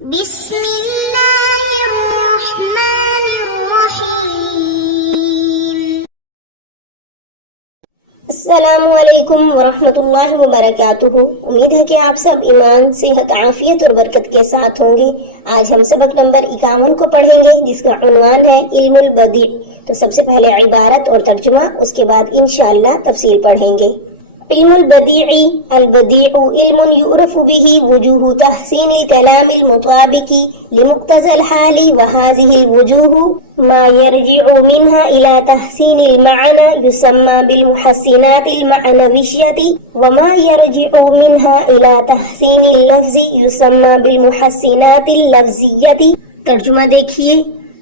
بسم اللہ الرحمن الرحیم۔ السلام علیکم ورحمۃ اللہ وبرکاتہ۔ امید ہے کہ آپ سب ایمان، صحت، عافیت اور برکت کے ساتھ ہوں گے۔ آج ہم سبق نمبر 51 کو پڑھیں گے، جس کا عنوان ہے علم البدیع۔ تو سب سے پہلے عبارت اور ترجمہ، اس کے بعد انشاءاللہ تفصیل پڑھیں گے۔ علم البدیع البدیع علم يعرف به وجوه تحسين الكلام المطابق لمقتضى الحال، وهذه الوجوه ما يرجع منها إلى تحسين المعنى يسمى بالمحسنات المعنوية، وما يرجع منها إلى تحسين اللفظ يسمى بالمحسنات اللفظية۔ ترجمہ دیکھیے،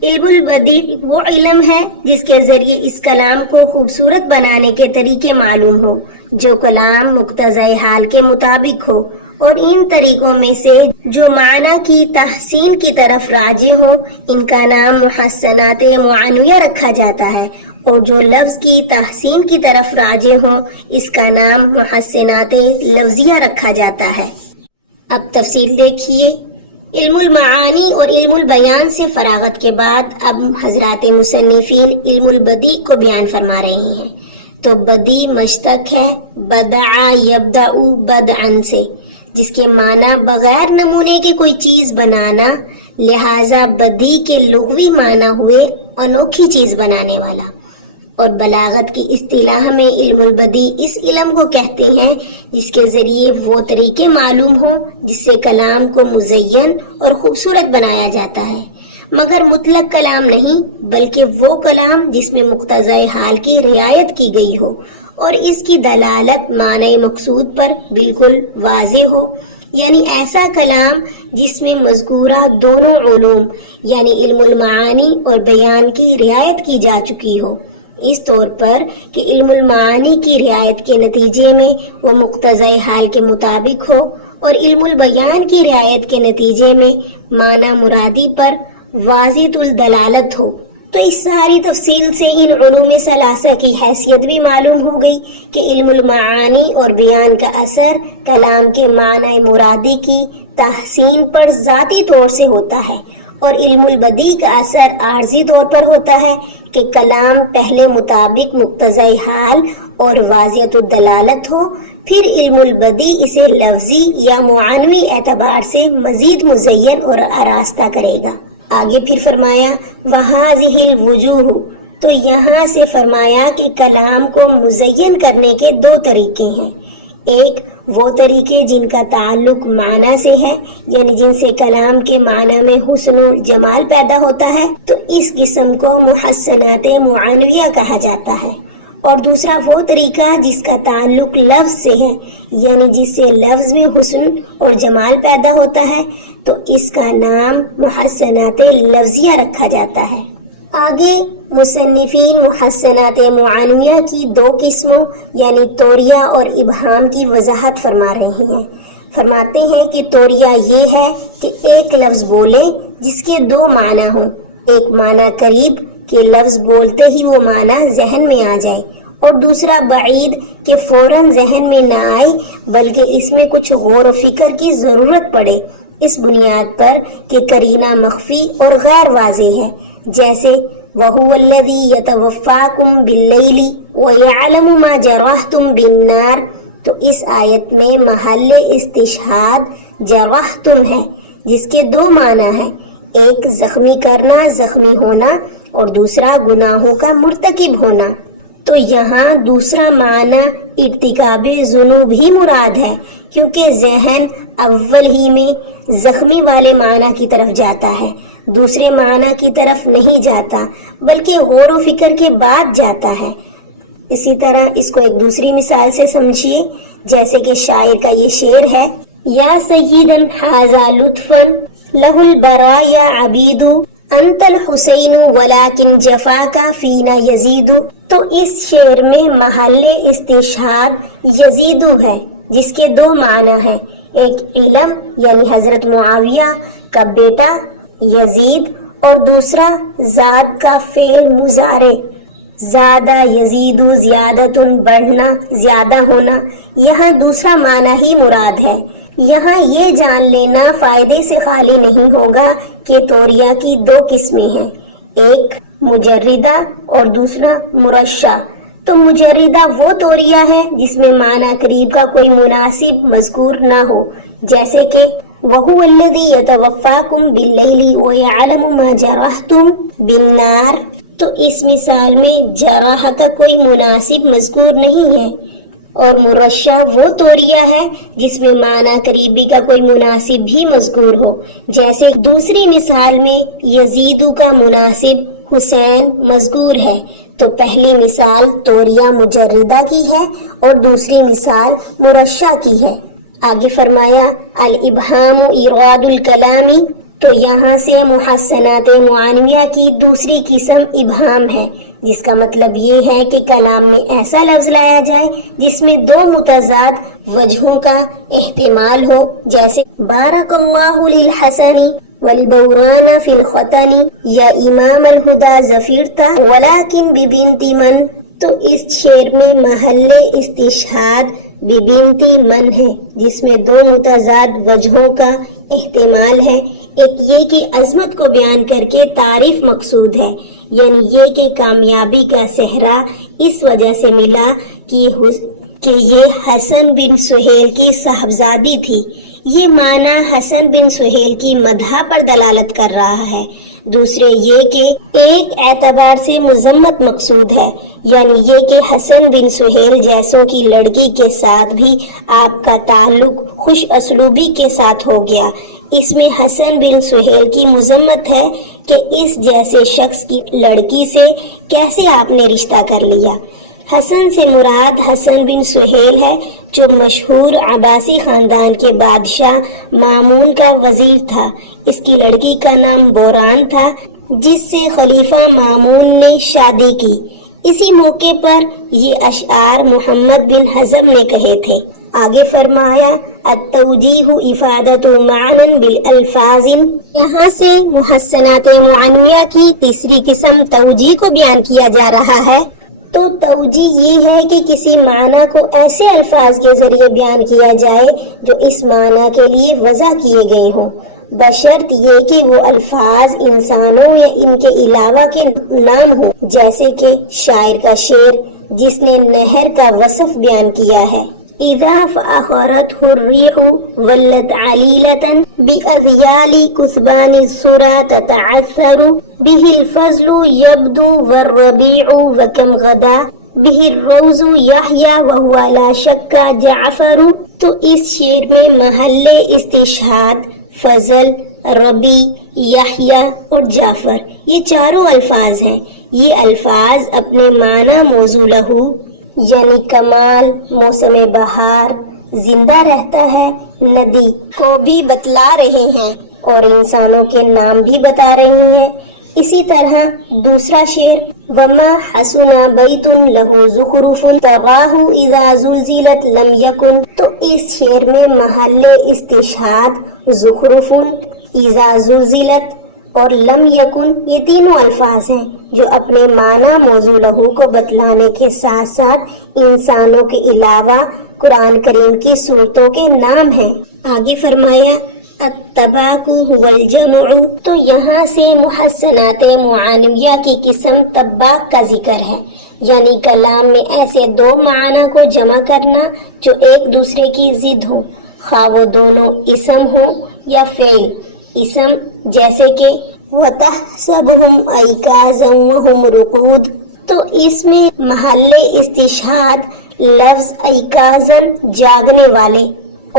علم البدیع وہ علم ہے جس کے ذریعے اس کلام کو خوبصورت بنانے کے طریقے معلوم ہو، جو کلام مقتضی حال کے مطابق ہو، اور ان طریقوں میں سے جو معنی کی تحسین کی طرف راجع ہو، ان کا نام محسنات معنویہ رکھا جاتا ہے، اور جو لفظ کی تحسین کی طرف راجع ہو، اس کا نام محسنات لفظیہ رکھا جاتا ہے۔ اب تفصیل دیکھیے۔ علم المعانی اور علم البیان سے فراغت کے بعد اب حضرات مصنفین علم البدیع کو بیان فرما رہے ہیں۔ تو بدیع مشتق ہے بدع یبدع بدعا سے، جس کے معنی بغیر نمونے کے کوئی چیز بنانا، لہذا بدیع کے لغوی معنی ہوئے انوکھی چیز بنانے والا۔ اور بلاغت کی اصطلاح میں علم البدیع اس علم کو کہتے ہیں جس کے ذریعے وہ طریقے معلوم ہوں جس سے کلام کو مزین اور خوبصورت بنایا جاتا ہے، مگر مطلق کلام نہیں، بلکہ وہ کلام جس میں مقتضی حال کی رعایت کی گئی ہو اور اس کی دلالت معنی مقصود پر بالکل واضح ہو، یعنی ایسا کلام جس میں مذکورہ دونوں علوم یعنی علم المعانی اور بیان کی رعایت کی جا چکی ہو، اس طور پر کہ علم المعانی کی رعایت کے نتیجے میں وہ مقتضی حال کے مطابق ہو، اور علم البیان کی رعایت کے نتیجے میں معنی مرادی پر واضح الدلالت ہو۔ تو اس ساری تفصیل سے ان علوم ثلاثہ کی حیثیت بھی معلوم ہو گئی کہ علم المعانی اور بیان کا اثر کلام کے معنی مرادی کی تحسین پر ذاتی طور سے ہوتا ہے، اور علم البدیع کا اثر عارضی طور پر ہوتا ہے کہ کلام پہلے مطابق مقتضی حال اور واضح الدلالت ہو، پھر علم البدیع اسے لفظی یا معنوی اعتبار سے مزید مزین اور آراستہ کرے گا۔ آگے پھر فرمایا وَهَذِهِ الْوُجُوهُ، تو یہاں سے فرمایا کہ کلام کو مزین کرنے کے دو طریقے ہیں۔ ایک وہ طریقے جن کا تعلق معنی سے ہے، یعنی جن سے کلام کے معنی میں حسن و جمال پیدا ہوتا ہے، تو اس قسم کو محسنات معنویہ کہا جاتا ہے۔ اور دوسرا وہ طریقہ جس کا تعلق لفظ سے ہے، یعنی جس سے لفظ میں حسن اور جمال پیدا ہوتا ہے، تو اس کا نام محسنات لفظیہ رکھا جاتا ہے۔ آگے مصنفین محسنات معنویہ کی دو قسموں یعنی توریہ اور ابہام کی وضاحت فرما رہے ہیں۔ فرماتے ہیں کہ توریہ یہ ہے کہ ایک لفظ بولے جس کے دو معنی ہوں، ایک معنی قریب کہ لفظ بولتے ہی وہ معنی ذہن میں آ جائے، اور دوسرا بعید کہ فوراً ذہن میں نہ آئے بلکہ اس میں کچھ غور و فکر کی ضرورت پڑے، اس بنیاد پر کہ قرینہ مخفی اور غیر واضح ہے، جیسے وَهُوَ الَّذِي يَتَوَفَّاكُمْ بِاللَّيْلِ وَيَعْلَمُ مَا جَرَحْتُمْ بِالنَّارِ، تو اس آیت میں محل استشہاد جرحتم ہے، جس کے دو معنی ہیں، ایک زخمی کرنا، زخمی ہونا، اور دوسرا گناہوں کا مرتکب ہونا۔ تو یہاں دوسرا معنی ارتکاب ذنوب ہی مراد ہے، کیونکہ ذہن اول ہی میں زخمی والے معنی کی طرف جاتا ہے، دوسرے معنی کی طرف نہیں جاتا بلکہ غور و فکر کے بعد جاتا ہے۔ اسی طرح اس کو ایک دوسری مثال سے سمجھیے، جیسے کہ شاعر کا یہ شعر ہے یا سیدن ھذا لطفا لہ البرایا عبید انت الحسین ولکن جفاک فینا یزید۔ تو اس شعر میں محل استشہاد یزیدو ہے، جس کے دو معنی ہیں، ایک علم یعنی حضرت معاویہ کا بیٹا یزید، اور دوسرا زاد کا فعل مضارع زیادہ یزید زیادتن بڑھنا، زیادہ ہونا۔ یہاں دوسرا معنی ہی مراد ہے، یہاں یہ جان لینا فائدے سے خالی نہیں ہوگا کہ توریہ کی دو قسمیں ہیں، ایک مجردہ اور دوسرا مرشح۔ تو مجردہ وہ توریہ ہے جس میں معنی قریب کا کوئی مناسب مذکور نہ ہو، جیسے کہ وَهُوَ الَّذِي يَتَوَفَّاكُمْ بِاللَّيْلِ وَيَعْلَمُ مَا جَرَحْتُمْ بِالنَّارِ۔ تو اس مثال میں جرح کا کوئی مناسب مذکور نہیں ہے۔ اور مرشح وہ توریہ ہے جس میں معنی قریبی کا کوئی مناسب بھی مذکور ہو، جیسے دوسری مثال میں یزید کا مناسب حسین مذکور ہے۔ تو پہلی مثال توریہ مجردہ کی ہے اور دوسری مثال مرشح کی ہے۔ آگے فرمایا الابہام ایراد الکلامی، تو یہاں سے محسنات معنویہ کی دوسری قسم ابہام ہے، جس کا مطلب یہ ہے کہ کلام میں ایسا لفظ لایا جائے جس میں دو متضاد وجہوں کا احتمال ہو، جیسے بارک اللہ للحسن والبوران فی الختن یا امام الہدا ظفرتا ولیکن ببنت من۔ تو اس شعر میں محل استشہاد ببنت من ہے، جس میں دو متضاد وجہوں کا احتمال ہے۔ ایک یہ کہ عظمت کو بیان کر کے تعریف مقصود ہے، یعنی یہ کہ کامیابی کا صحرا اس وجہ سے ملا کہ یہ حسن بن سہیل کی صاحبزادی تھی۔ یہ معنی حسن بن سہیل کی مدح پر دلالت کر رہا ہے۔ دوسرے یہ کہ ایک اعتبار سے مذمت مقصود ہے، یعنی یہ کہ حسن بن سہیل جیسوں کی لڑکی کے ساتھ بھی آپ کا تعلق خوش اسلوبی کے ساتھ ہو گیا۔ اس میں حسن بن سہیل کی مذمت ہے کہ اس جیسے شخص کی لڑکی سے کیسے آپ نے رشتہ کر لیا۔ حسن سے مراد حسن بن سہیل ہے، جو مشہور عباسی خاندان کے بادشاہ مامون کا وزیر تھا۔ اس کی لڑکی کا نام بوران تھا، جس سے خلیفہ مامون نے شادی کی۔ اسی موقع پر یہ اشعار محمد بن حزم نے کہے تھے۔ آگے فرمایا التوجیہ افادۃ معنی بالالفاظ، یہاں سے محسنات معنویہ کی تیسری قسم توجیہ کو بیان کیا جا رہا ہے۔ تو توجیہ یہ ہے کہ کسی معنی کو ایسے الفاظ کے ذریعے بیان کیا جائے جو اس معنی کے لیے وضع کیے گئے ہوں، بشرط یہ کہ وہ الفاظ انسانوں یا ان کے علاوہ کے نام ہوں، جیسے کہ شاعر کا شعر جس نے نہر کا وصف بیان کیا ہے۔ اذا فاخرته الريح ولت عليلة بأذيال كثبان السرى تتعثر به الفضل يبدو والربيع وكم غدا به الروز يحيى وهو لا شك جعفر۔ تو اس شعر میں محل استشہاد فضل، ربی، یحییٰ اور جعفر یہ چاروں الفاظ ہیں۔ یہ الفاظ اپنے معنی موضوع لہو یعنی کمال، موسم بہار، زندہ رہتا ہے، ندی کو بھی بتلا رہے ہیں اور انسانوں کے نام بھی بتا رہے ہیں۔ اسی طرح دوسرا شعر وما حسن بیت لہ زخرف تراہ اذا زلزلت لم یکن، تو اس شعر میں محل استشہاد زخرف، اذا زلزلت اور لم یکن یہ تینوں الفاظ ہیں جو اپنے معنی موضوع لہو کو بتلانے کے ساتھ ساتھ انسانوں کے علاوہ قرآن کریم کی صورتوں کے نام ہیں۔ آگے فرمایا الطباق هو الجمع، تو یہاں سے محسنات معنویہ کی قسم طباق کا ذکر ہے، یعنی کلام میں ایسے دو معنی کو جمع کرنا جو ایک دوسرے کی ضد ہو، خواہ وہ دونوں اسم ہو یا فعل۔ اسم جیسے کہ وَتَحْسَبُهُمْ أَيْقَاظًا وَهُمْ رُقُودٌ، تو اس میں محل استشہاد لفظ ایقاظاً جاگنے والے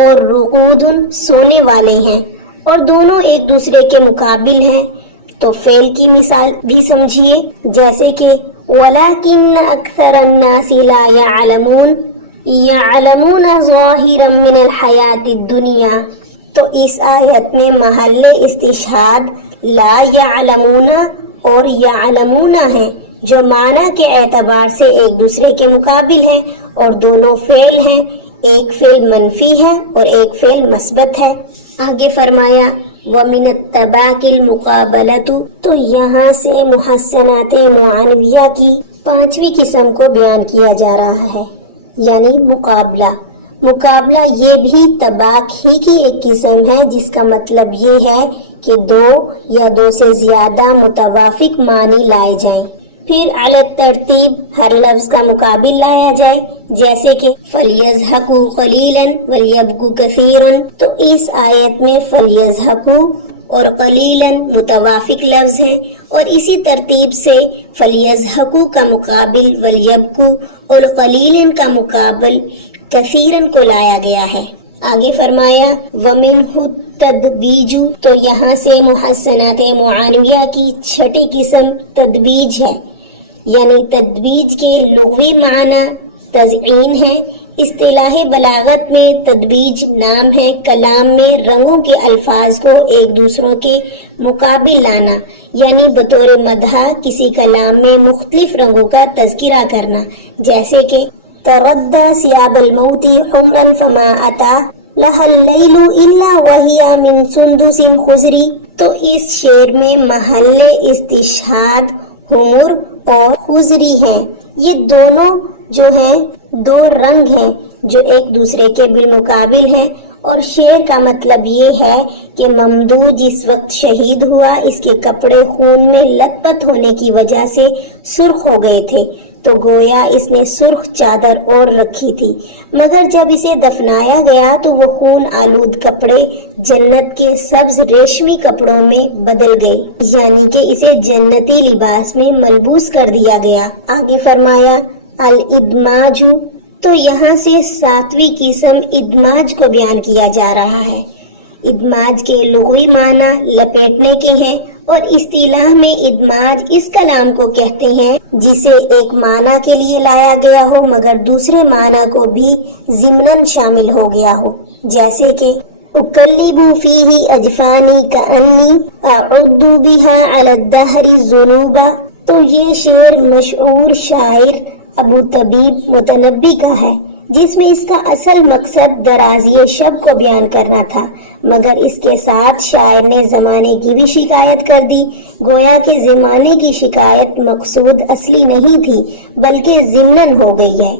اور رقودن سونے والے ہیں، اور دونوں ایک دوسرے کے مقابل ہیں۔ تو فعل کی مثال بھی سمجھیے، جیسے کہ وَلَكِنَّ أَكْثَرَ النَّاسِ لَا يَعْلَمُونَ يَعْلَمُونَ ظَاهِرًا مِنَ الْحَيَاةِ الدُّنْيَا۔ تو اس آیت میں محل استشہاد لا یعلمون اور یعلمون ہیں، جو معنی کے اعتبار سے ایک دوسرے کے مقابل ہیں اور دونوں فعل ہیں، ایک فعل منفی ہے اور ایک فعل مثبت ہے۔ آگے فرمایا وَمِنَ الطَّبَاقِ الْمُقَابَلَةُ، تو یہاں سے محسنات معنویہ کی پانچویں قسم کو بیان کیا جا رہا ہے، یعنی مقابلہ۔ مقابلہ یہ بھی طباق ہی کی ایک قسم ہے جس کا مطلب یہ ہے کہ دو یا دو سے زیادہ متوافق معنی لائے جائیں. پھر علی ترتیب ہر لفظ کا مقابل لایا جائے، جیسے کہ فَلْيَضْحَكُوا قَلِيلًا وَلْيَبْكُوا كَثِيرًا. تو اس آیت میں فَلْيَضْحَكُوا اور قلیلاً متوافق لفظ ہیں، اور اسی ترتیب سے فَلْيَضْحَكُوا کا مقابل وَلْيَبْكُوا اور قلیلاً کا مقابل کثیراً کو لایا گیا ہے. آگے فرمایا وَمِنْهُ التَّدْبِيجُ، تو یہاں سے محسنات معانویہ کی چھٹی قسم تدبیج ہے، یعنی تدبیج کے لغوی معنی تزئین ہے. اصطلاح بلاغت میں تدبیج نام ہے کلام میں رنگوں کے الفاظ کو ایک دوسروں کے مقابل لانا، یعنی بطور مدح کسی کلام میں مختلف رنگوں کا تذکرہ کرنا، جیسے کہ تردى ثياب الموت حمرا فما أتى لها الليل إلا وهي من سندس خضر. تو اس شعر میں محل استشہاد حمر اور خضری ہیں. یہ دونوں جو ہیں دو رنگ ہیں جو ایک دوسرے کے بالمقابل ہیں، اور شعر کا مطلب یہ ہے کہ ممدوح جس وقت شہید ہوا اس کے کپڑے خون میں لت پت ہونے کی وجہ سے سرخ ہو گئے تھے، تو گویا اس نے سرخ چادر اور رکھی تھی، مگر جب اسے دفنایا گیا تو وہ خون آلود کپڑے جنت کے سبز ریشمی کپڑوں میں بدل گئے، یعنی کہ اسے جنتی لباس میں ملبوس کر دیا گیا. آگے فرمایا الادماج، تو یہاں سے 7ویں قسم ادماج کو بیان کیا جا رہا ہے. ادماج کے لغوی معنی لپیٹنے کے ہیں، اور اصطلاح میں ادماج اس کلام کو کہتے ہیں جسے ایک معنی کے لیے لایا گیا ہو مگر دوسرے معنی کو بھی ضمناً شامل ہو گیا ہو، جیسے کہ اقلب فیہ اجفانی کانی اعد بها علی الدہر الذنوب. تو یہ شعر مشہور شاعر ابو طبیب متنبی کا ہے، جس میں اس کا اصل مقصد درازی شب کو بیان کرنا تھا، مگر اس کے ساتھ شاعر نے زمانے کی بھی شکایت کر دی، گویا کہ زمانے کی شکایت مقصود اصلی نہیں تھی بلکہ ضمناً ہو گئی ہے.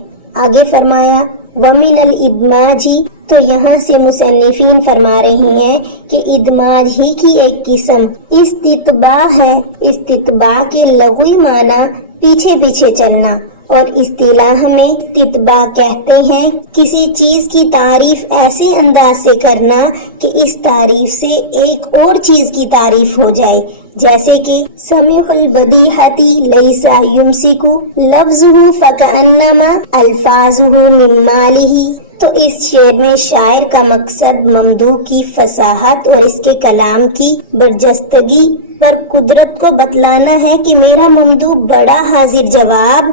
آگے فرمایا وَمِنَ الْإِدْمَاجِ، تو یہاں سے مصنفین فرما رہی ہیں کہ ادماج ہی کی ایک قسم استتباع ہے. استتباع کے لغوی معنی پیچھے پیچھے چلنا، اور اصطلاح میں تتبع کہتے ہیں کسی چیز کی تعریف ایسے انداز سے کرنا کہ اس تعریف سے ایک اور چیز کی تعریف ہو جائے، جیسے کہ سمیع البدیہۃ لیس یمسک لفظہ فکأنما الفاظہ من مالہ. تو اس شعر میں شاعر کا مقصد ممدوح کی فصاحت اور اس کے کلام کی برجستگی پر قدرت کو بتلانا ہے کہ میرا ممدوح بڑا حاضر جواب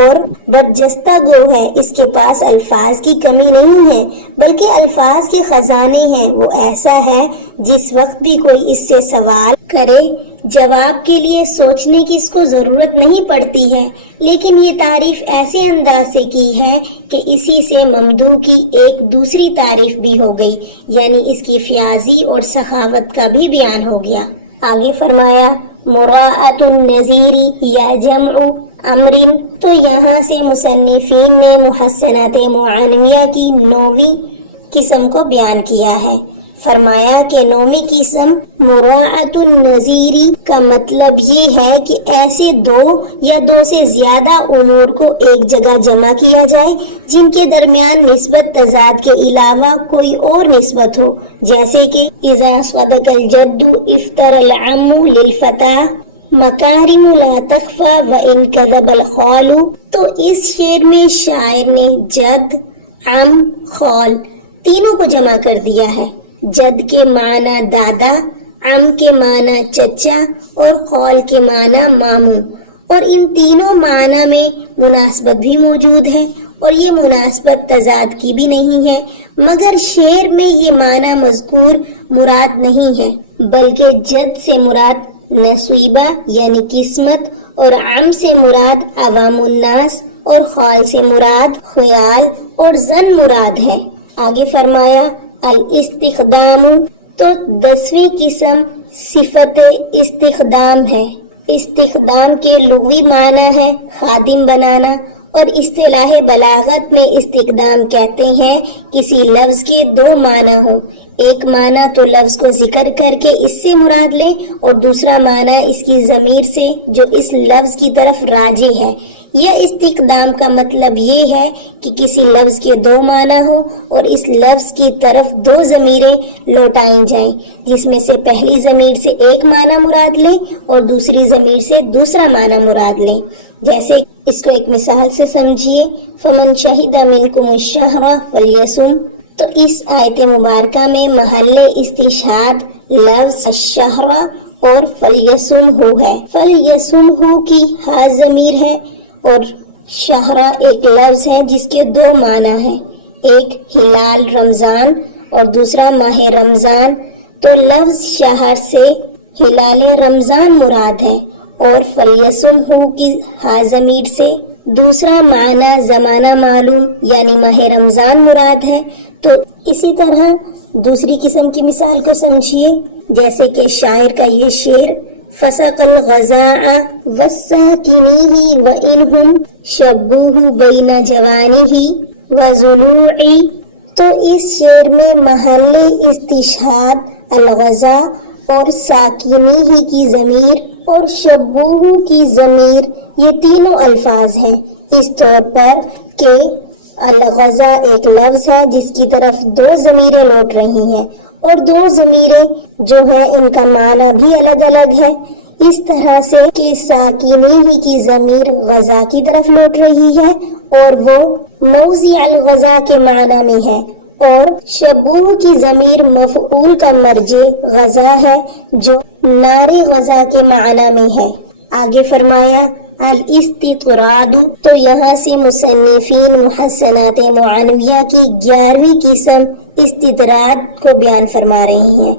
اور برجستہ گو ہے، اس کے پاس الفاظ کی کمی نہیں ہے بلکہ الفاظ کے خزانے ہیں. وہ ایسا ہے جس وقت بھی کوئی اس سے سوال کرے جواب کے لیے سوچنے کی اس کو ضرورت نہیں پڑتی ہے، لیکن یہ تعریف ایسے انداز سے کی ہے کہ اسی سے ممدوح کی ایک دوسری تعریف بھی ہو گئی، یعنی اس کی فیاضی اور سخاوت کا بھی بیان ہو گیا. آگے فرمایا مراعات النظیر یا جمع امر، تو یہاں سے مصنفین نے محسنات معانویہ کی 9ویں قسم کو بیان کیا ہے. فرمایا کہ 9ویں قسم مراعات النظیری کا مطلب یہ ہے کہ ایسے دو یا دو سے زیادہ امور کو ایک جگہ جمع کیا جائے جن کے درمیان نسبت تضاد کے علاوہ کوئی اور نسبت ہو، جیسے کہ اذا صدق الجد افطر العم للفتى مکارم لا تخفى وان كذب الخال. تو اس شعر میں شاعر نے جد، عم، خال تینوں کو جمع کر دیا ہے. جد کے معنی دادا، عم کے معنی چچا اور خال کے معنی ماموں، اور ان تینوں معنی میں مناسبت بھی موجود ہے، اور یہ مناسبت تضاد کی بھی نہیں ہے، مگر شعر میں یہ معنی مذکور مراد نہیں ہے بلکہ جد سے مراد نصیبہ یعنی قسمت، اور عم سے مراد عوام الناس، اور خال سے مراد خیال اور ظن مراد ہے. آگے فرمایا الاستخدام، تو 10ویں قسم صفت استخدام ہے. استخدام کے لغوی معنی ہے خادم بنانا، اور اصطلاح بلاغت میں استقدام کہتے ہیں کسی لفظ کے دو معنی ہو، ایک معنی تو لفظ کو ذکر کر کے اس سے مراد لیں اور دوسرا معنی اس کی ضمیر سے جو اس لفظ کی طرف راجع ہے۔ یا استقدام کا مطلب یہ ہے کہ کسی لفظ کے دو معنی ہو اور اس لفظ کی طرف دو ضمیریں لوٹائیں جائیں، جس میں سے پہلی ضمیر سے ایک معنی مراد لیں اور دوسری ضمیر سے دوسرا معنی مراد لیں۔ جیسے اس کو ایک مثال سے سمجھیے، فمن شہد منکم الشہر فلیصم۔ تو اس آیت مبارکہ میں محل استشہاد لفظ الشہر اور فلیصم ہو ہے۔ فلیصم ہو کی ہا ضمیر ہے اور شہرہ ایک لفظ ہے جس کے دو معنی ہیں، ایک ہلال رمضان اور دوسرا ماہ رمضان۔ تو لفظ شہر سے ہلال رمضان مراد ہے اور فلیصم ہو کی ہا ضمیر سے دوسرا معنی زمانہ معلوم یعنی ماہ رمضان مراد ہے۔ تو اسی طرح دوسری قسم کی مثال کو سمجھیے، جیسے کہ شاعر کا یہ شعر، فسق الغزاء والساکنیہ وانہم شبوہ بین جوانہ وضلوع۔ تو اس شعر میں محل استشہاد الغزاء اور ساکنیہ کی ضمیر اور شبوہ کی ضمیر یہ تینوں الفاظ ہیں، اس طور پر کہ الغزاء ایک لفظ ہے جس کی طرف دو ضمیریں لوٹ رہی ہیں اور دو ضمیریں جو ہیں ان کا معنی بھی الگ الگ ہے، اس طرح سے کہ ساکنیہ کی ضمیر غزا کی طرف لوٹ رہی ہے اور وہ موضع الغزا کے معنی میں ہے، اور شبوہ کی ضمیر مفعول کا مرجع غزا ہے جو نار غزا کے معنی میں ہے۔ آگے فرمایا الاستطراد۔ تو یہاں سے مصنفین محسنات معنویہ کی 11ویں قسم استطراد کو بیان فرما رہے ہیں۔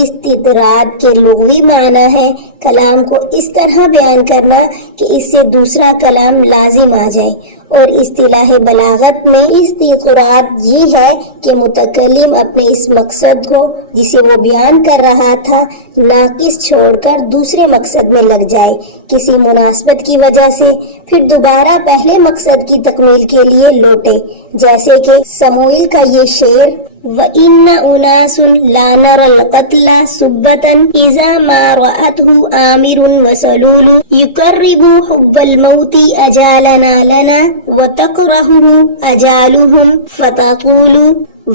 استطراد کے لغوی معنی ہے کلام کو اس طرح بیان کرنا کہ اس سے دوسرا کلام لازم آ جائے، اور اصطلاح بلاغت میں استطراد یہ ہے کہ متکلم اپنے اس مقصد کو جسے وہ بیان کر رہا تھا ناقص چھوڑ کر دوسرے مقصد میں لگ جائے کسی مناسبت کی وجہ سے، پھر دوبارہ پہلے مقصد کی تکمیل کے لیے لوٹے، جیسے کہ سموئیل کا یہ شعر، وَإِنَّ أُنَاسٌ لَا نَرَى الْقَتْلَ سُبَّةً إِذَا مَا رَأَتْهُ آمِرٌ وَسَلُولٌ يُقَرِّبُ حُبَّ الْمَوْتِ أَجَالَنَا لَنَا وَتَكْرَهُهُ أَجَالُهُمْ فَتَقُولُ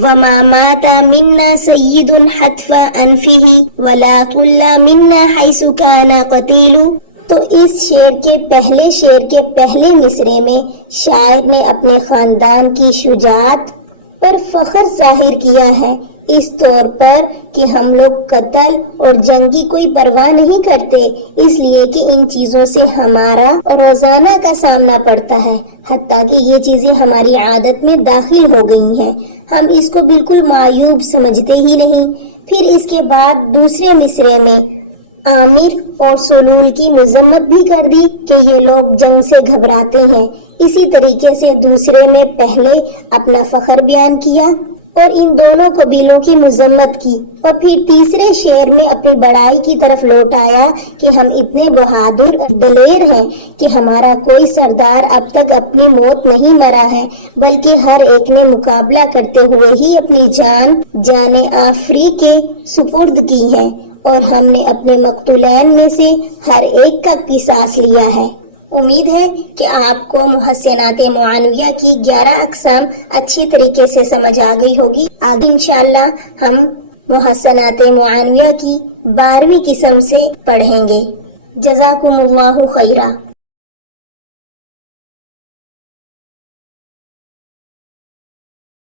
وَمَا مَاتَ مِنَّا سَيِّدٌ حَتْفَ أَنْفِهِ وَلَا طُلَّ مِنَّا حَيْثُ كَانَ قَتِيلٌ۔ تو اس شعر کے پہلے مصرے میں شاعر نے اپنے خاندان کی شجاعت پر فخر ظاہر کیا ہے، اس طور پر کہ ہم لوگ قتل اور جنگ کی کوئی پرواہ نہیں کرتے، اس لیے کہ ان چیزوں سے ہمارا روزانہ کا سامنا پڑتا ہے، حتیٰ کہ یہ چیزیں ہماری عادت میں داخل ہو گئی ہیں، ہم اس کو بالکل معیوب سمجھتے ہی نہیں۔ پھر اس کے بعد دوسرے مصرے میں عامر اور سلول کی مذمت بھی کر دی کہ یہ لوگ جنگ سے گھبراتے ہیں، اسی طریقے سے دوسرے میں پہلے اپنا فخر بیان کیا اور ان دونوں قبیلوں کی مذمت کی، اور پھر تیسرے شعر میں اپنی بڑائی کی طرف لوٹ آیا کہ ہم اتنے بہادر اور دلیر ہیں کہ ہمارا کوئی سردار اب تک اپنی موت نہیں مرا ہے، بلکہ ہر ایک نے مقابلہ کرتے ہوئے ہی اپنی جان آفری کے سپرد کی ہے، اور ہم نے اپنے مقتولین میں سے ہر ایک کا قصاص لیا ہے۔ امید ہے کہ آپ کو محسنات معنویہ کی 11 اقسام اچھی طریقے سے سمجھ آ گئی ہوگی۔ آگے انشاءاللہ ہم محسنات معنویہ کی 12ویں قسم سے پڑھیں گے۔ جزاکم اللہ خیرہ۔